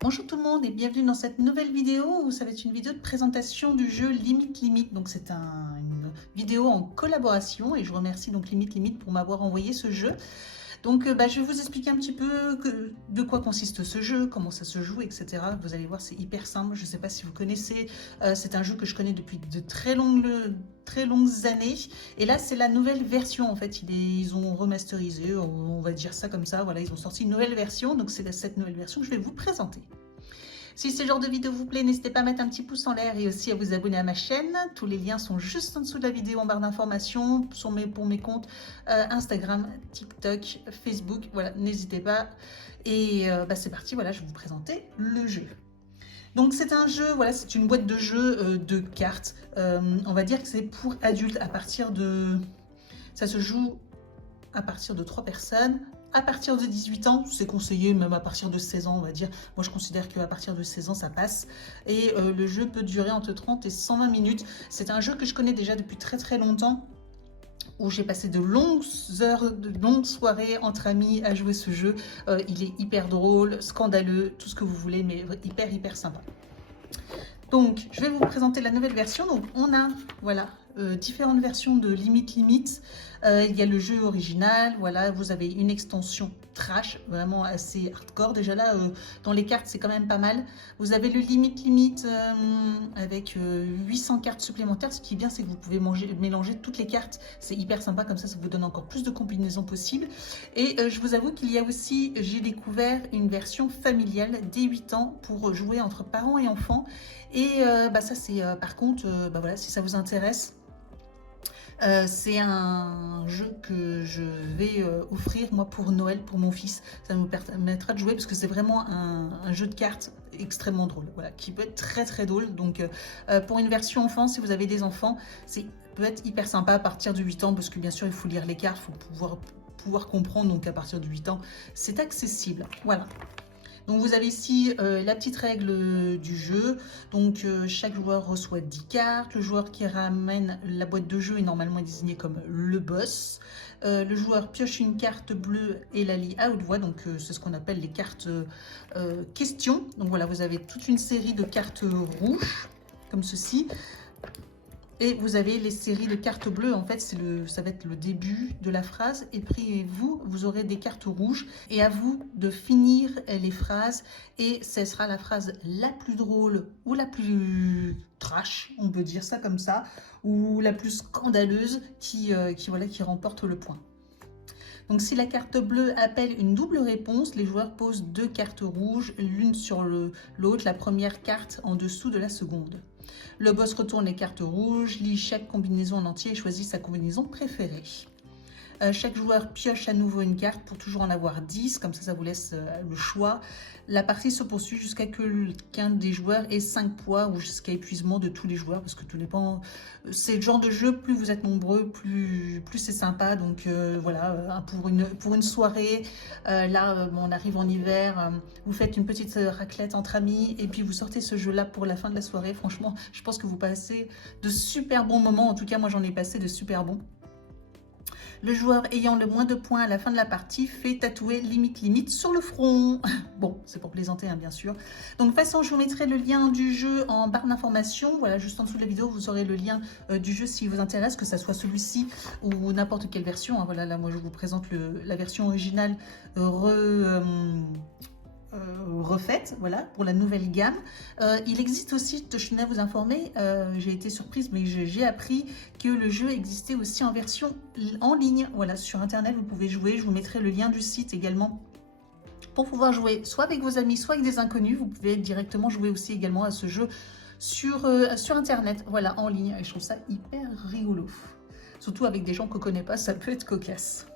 Bonjour tout le monde et bienvenue dans cette nouvelle vidéo où ça va être une vidéo de présentation du jeu Limite Limite. Donc c'est une vidéo en collaboration et je remercie donc Limite Limite pour m'avoir envoyé ce jeu. Donc je vais vous expliquer un petit peu de quoi consiste ce jeu, comment ça se joue, etc. Vous allez voir, c'est hyper simple. Je ne sais pas si vous connaissez, c'est un jeu que je connais depuis de très longues années. Et là, c'est la nouvelle version. En fait, ils ont remasterisé, on va dire ça comme ça. Voilà, ils ont sorti une nouvelle version. Donc c'est cette nouvelle version que je vais vous présenter. Si ce genre de vidéo vous plaît, n'hésitez pas à mettre un petit pouce en l'air et aussi à vous abonner à ma chaîne. Tous les liens sont juste en dessous de la vidéo en barre d'informations pour mes comptes Instagram, TikTok, Facebook. Voilà, n'hésitez pas. Et c'est parti, voilà, je vais vous présenter le jeu. Donc c'est un jeu, voilà, c'est une boîte de jeux de cartes. On va dire que c'est pour adultes à partir de... Ça se joue à partir de 3 personnes. À partir de 18 ans, c'est conseillé, même à partir de 16 ans, on va dire. Moi, je considère qu'à partir de 16 ans, ça passe. Et le jeu peut durer entre 30 et 120 minutes. C'est un jeu que je connais déjà depuis très longtemps, où j'ai passé de longues heures, de longues soirées entre amis à jouer ce jeu. Il est hyper drôle, scandaleux, tout ce que vous voulez, mais hyper sympa. Donc, je vais vous présenter la nouvelle version. Donc, on a, voilà, différentes versions de Limite Limite. Il y a le jeu original, voilà, vous avez une extension trash, vraiment assez hardcore. Déjà là, dans les cartes, c'est quand même pas mal. Vous avez le Limite Limite avec 800 cartes supplémentaires. Ce qui est bien, c'est que vous pouvez mélanger toutes les cartes. C'est hyper sympa, comme ça vous donne encore plus de combinaisons possibles. Et je vous avoue qu'il y a aussi, j'ai découvert une version familiale dès 8 ans pour jouer entre parents et enfants. Et ça, c'est par contre, voilà, si ça vous intéresse, c'est un jeu que je vais offrir moi pour Noël pour mon fils. Ça me permettra de jouer parce que c'est vraiment un jeu de cartes extrêmement drôle, voilà, qui peut être très drôle. Donc pour une version enfant, si vous avez des enfants, c'est peut être hyper sympa à partir de 8 ans parce que bien sûr il faut lire les cartes, il faut pouvoir comprendre. Donc à partir de 8 ans, c'est accessible. Voilà. Donc vous avez ici la petite règle du jeu. Donc chaque joueur reçoit 10 cartes. Le joueur qui ramène la boîte de jeu est normalement désigné comme le boss. Le joueur pioche une carte bleue et la lit à haute voix. Donc c'est ce qu'on appelle les cartes questions. Donc voilà, vous avez toute une série de cartes rouges comme ceci. Et vous avez les séries de cartes bleues, en fait, ça va être le début de la phrase. Et puis vous aurez des cartes rouges. Et à vous de finir les phrases. Et ce sera la phrase la plus drôle ou la plus trash, on peut dire ça comme ça, ou la plus scandaleuse qui remporte le point. Donc si la carte bleue appelle une double réponse, les joueurs posent 2 cartes rouges, l'une sur l'autre, la première carte en dessous de la seconde. Le boss retourne les cartes rouges, lit chaque combinaison en entier et choisit sa combinaison préférée. Chaque joueur pioche à nouveau une carte pour toujours en avoir 10, comme ça vous laisse le choix. La partie se poursuit jusqu'à ce qu'un des joueurs ait 5 poids ou jusqu'à épuisement de tous les joueurs, parce que tout dépend. C'est le genre de jeu, plus vous êtes nombreux, plus c'est sympa. Donc voilà, pour une soirée, là on arrive en hiver, vous faites une petite raclette entre amis et puis vous sortez ce jeu-là pour la fin de la soirée. Franchement, je pense que vous passez de super bons moments. En tout cas, moi j'en ai passé de super bons. Le joueur ayant le moins de points à la fin de la partie fait tatouer Limite Limite sur le front. Bon, c'est pour plaisanter, hein, bien sûr. Donc, de toute façon, je vous mettrai le lien du jeu en barre d'informations. Voilà, juste en dessous de la vidéo, vous aurez le lien du jeu si vous intéresse, que ça soit celui-ci ou n'importe quelle version. Hein. Voilà, là, moi, je vous présente la version originale refaite, voilà, pour la nouvelle gamme. Il existe aussi, je tenais à vous informer, j'ai été surprise, mais j'ai appris que le jeu existait aussi en version en ligne. Voilà, sur internet, vous pouvez jouer. Je vous mettrai le lien du site également pour pouvoir jouer soit avec vos amis, soit avec des inconnus. Vous pouvez directement jouer aussi également à ce jeu sur internet, voilà, en ligne. Et je trouve ça hyper rigolo. Surtout avec des gens qu'on ne connaît pas, ça peut être cocasse.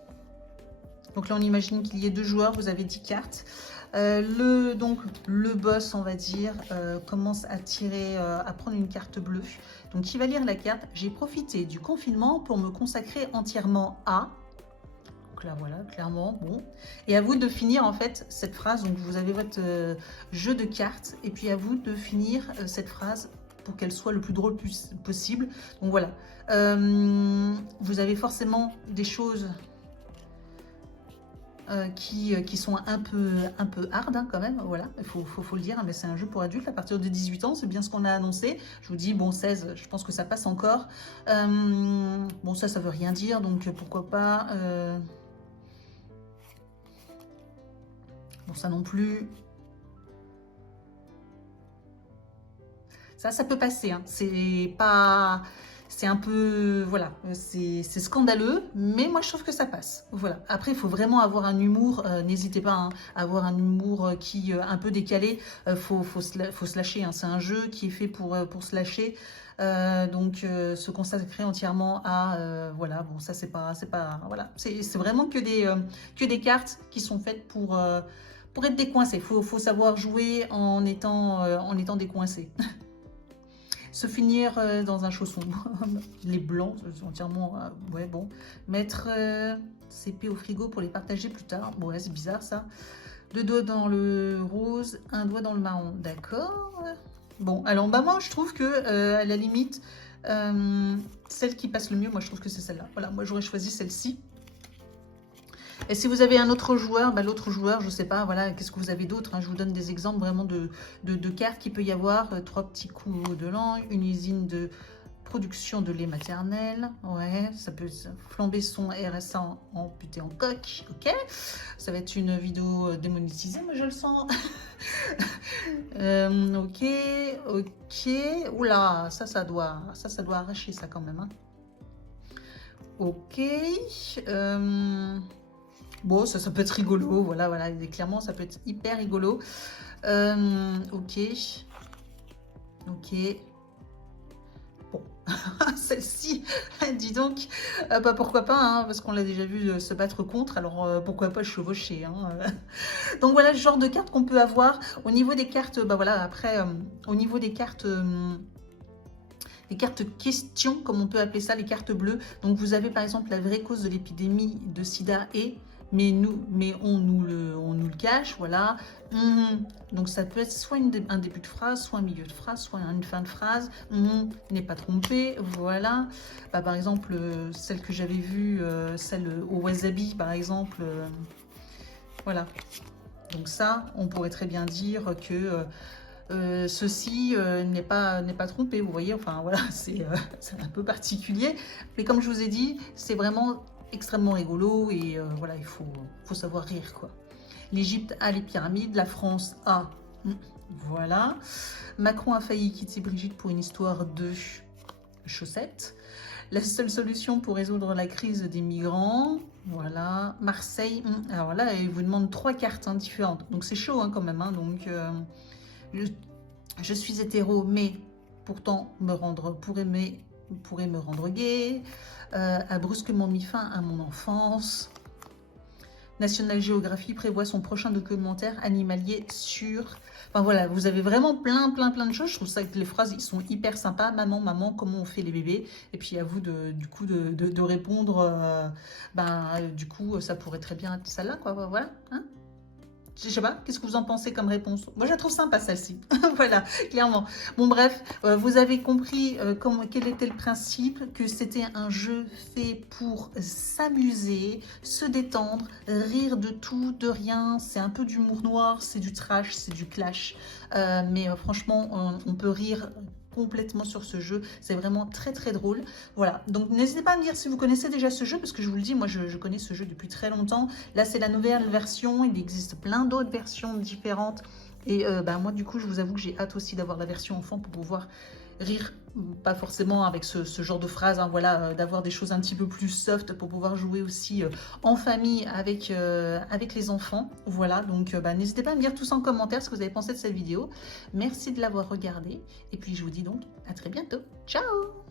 Donc là, on imagine qu'il y ait 2 joueurs, vous avez 10 cartes. Donc le boss, on va dire, commence à tirer, à prendre une carte bleue. Donc il va lire la carte. J'ai profité du confinement pour me consacrer entièrement à... Donc là, voilà, clairement, bon. Et à vous de finir, en fait, cette phrase. Donc vous avez votre jeu de cartes. Et puis à vous de finir cette phrase pour qu'elle soit le plus drôle possible. Donc voilà. Vous avez forcément des choses qui sont un peu hard hein, quand même, voilà, il faut le dire, hein, mais c'est un jeu pour adultes à partir de 18 ans, c'est bien ce qu'on a annoncé. Je vous dis, bon, 16, je pense que ça passe encore. Bon, ça veut rien dire, donc pourquoi pas. Bon, ça non plus. Ça peut passer, hein. C'est pas... C'est un peu... Voilà, c'est scandaleux, mais moi je trouve que ça passe. Voilà. Après, il faut vraiment avoir un humour, n'hésitez pas hein, à avoir un humour qui un peu décalé. Faut se lâcher, hein. C'est un jeu qui est fait pour se lâcher. Donc se consacrer entièrement à... voilà, bon ça c'est pas... Voilà, c'est vraiment que des cartes qui sont faites pour être décoincé. Faut savoir jouer en étant décoincé. Se finir dans un chausson. Les blancs, entièrement... ouais, bon. Mettre ses pieds au frigo pour les partager plus tard. Bon, ouais, c'est bizarre, ça. 2 doigts dans le rose, 1 doigt dans le marron. D'accord. Bon, alors, bah, moi, je trouve que, à la limite, celle qui passe le mieux, moi, je trouve que c'est celle-là. Voilà, moi, j'aurais choisi celle-ci. Et si vous avez un autre joueur, bah, l'autre joueur, je ne sais pas, voilà, qu'est-ce que vous avez d'autre hein. Je vous donne des exemples vraiment de cartes qu'il peut y avoir. 3 petits coups de langue, une usine de production de lait maternel. Ouais, ça peut flamber son RSA amputé en coque. Ok, ça va être une vidéo démonétisée, moi je le sens. Ok. Oula, ça doit arracher ça quand même. Hein. Ok. Bon, ça peut être rigolo, voilà, clairement, ça peut être hyper rigolo. Ok. Bon, celle-ci, dis donc, bah pourquoi pas, hein, parce qu'on l'a déjà vu se battre contre, alors pourquoi pas chevaucher. Hein, Donc voilà le genre de cartes qu'on peut avoir. Au niveau des cartes, bah voilà, après, au niveau des cartes... les cartes questions, comme on peut appeler ça, les cartes bleues. Donc vous avez par exemple la vraie cause de l'épidémie de sida mais on nous le cache, voilà. Donc ça peut être soit un début de phrase, soit un milieu de phrase, soit une fin de phrase. N'est pas trompé, voilà. Bah, par exemple, celle que j'avais vue, celle au wasabi, par exemple. Voilà. Donc ça, on pourrait très bien dire que ceci n'est pas trompé, vous voyez, enfin voilà, c'est un peu particulier, mais comme je vous ai dit, c'est vraiment extrêmement rigolo et voilà, il faut savoir rire quoi. L'Égypte a les pyramides, la France a, voilà. Macron a failli quitter Brigitte pour une histoire de chaussettes. La seule solution pour résoudre la crise des migrants, voilà. Marseille, alors là, il vous demande 3 cartes hein, différentes, donc c'est chaud hein, quand même, hein, donc... Je suis hétéro, mais pourtant pourrait me rendre gay, a brusquement mis fin à mon enfance. National Geographic prévoit son prochain documentaire animalier sur... Enfin voilà, vous avez vraiment plein de choses. Je trouve ça que les phrases, ils sont hyper sympas. Maman, comment on fait les bébés? Et puis à vous de répondre. Du coup, ça pourrait très bien être celle-là, quoi. Voilà, hein. Je sais pas, qu'est-ce que vous en pensez comme réponse? Moi, je la trouve sympa, celle-ci. Voilà, clairement. Bon, bref, vous avez compris quel était le principe, que c'était un jeu fait pour s'amuser, se détendre, rire de tout, de rien. C'est un peu d'humour noir, c'est du trash, c'est du clash. Mais franchement, on peut rire complètement sur ce jeu, c'est vraiment très drôle. Voilà, donc n'hésitez pas à me dire si vous connaissez déjà ce jeu, parce que je vous le dis, moi je connais ce jeu depuis très longtemps. Là c'est la nouvelle version, il existe plein d'autres versions différentes et moi du coup je vous avoue que j'ai hâte aussi d'avoir la version enfant pour pouvoir rire, pas forcément avec ce genre de phrases, hein, voilà, d'avoir des choses un petit peu plus soft pour pouvoir jouer aussi en famille avec les enfants. Voilà, donc n'hésitez pas à me dire tout ça en commentaire ce que vous avez pensé de cette vidéo. Merci de l'avoir regardée et puis je vous dis donc à très bientôt. Ciao!